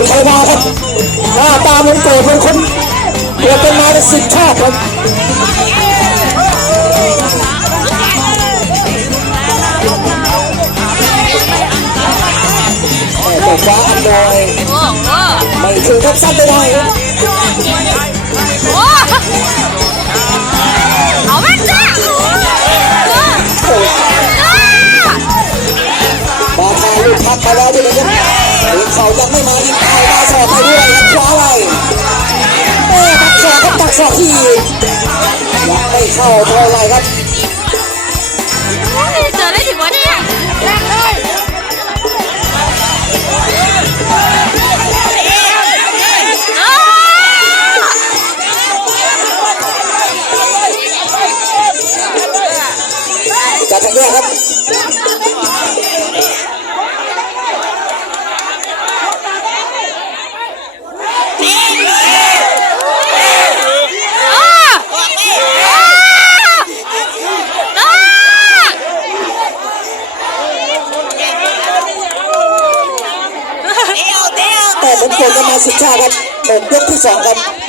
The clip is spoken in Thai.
นใครมาครับหน้าตามันโกรธเป็นคนเกิดเป็นมาเป็น10 ชาติครับแต่ฟ้าอันลอยไม่ถึงกับสั้นได้ครับเอาแม่จ้าบาทาลูกพักมาแล้วด้วยนะครับเขายังไม่มายิงไทยมาสอบไปด้วยครับคว้าไว้ตักศอกที่ยังไม่เข้าเท่าไรครับเจอได้ถึงวันนี้แรงเลยการทางแยกครับแต่ผมโกรธกันมา10 ชาติครับหมดยกที่ 2ครับ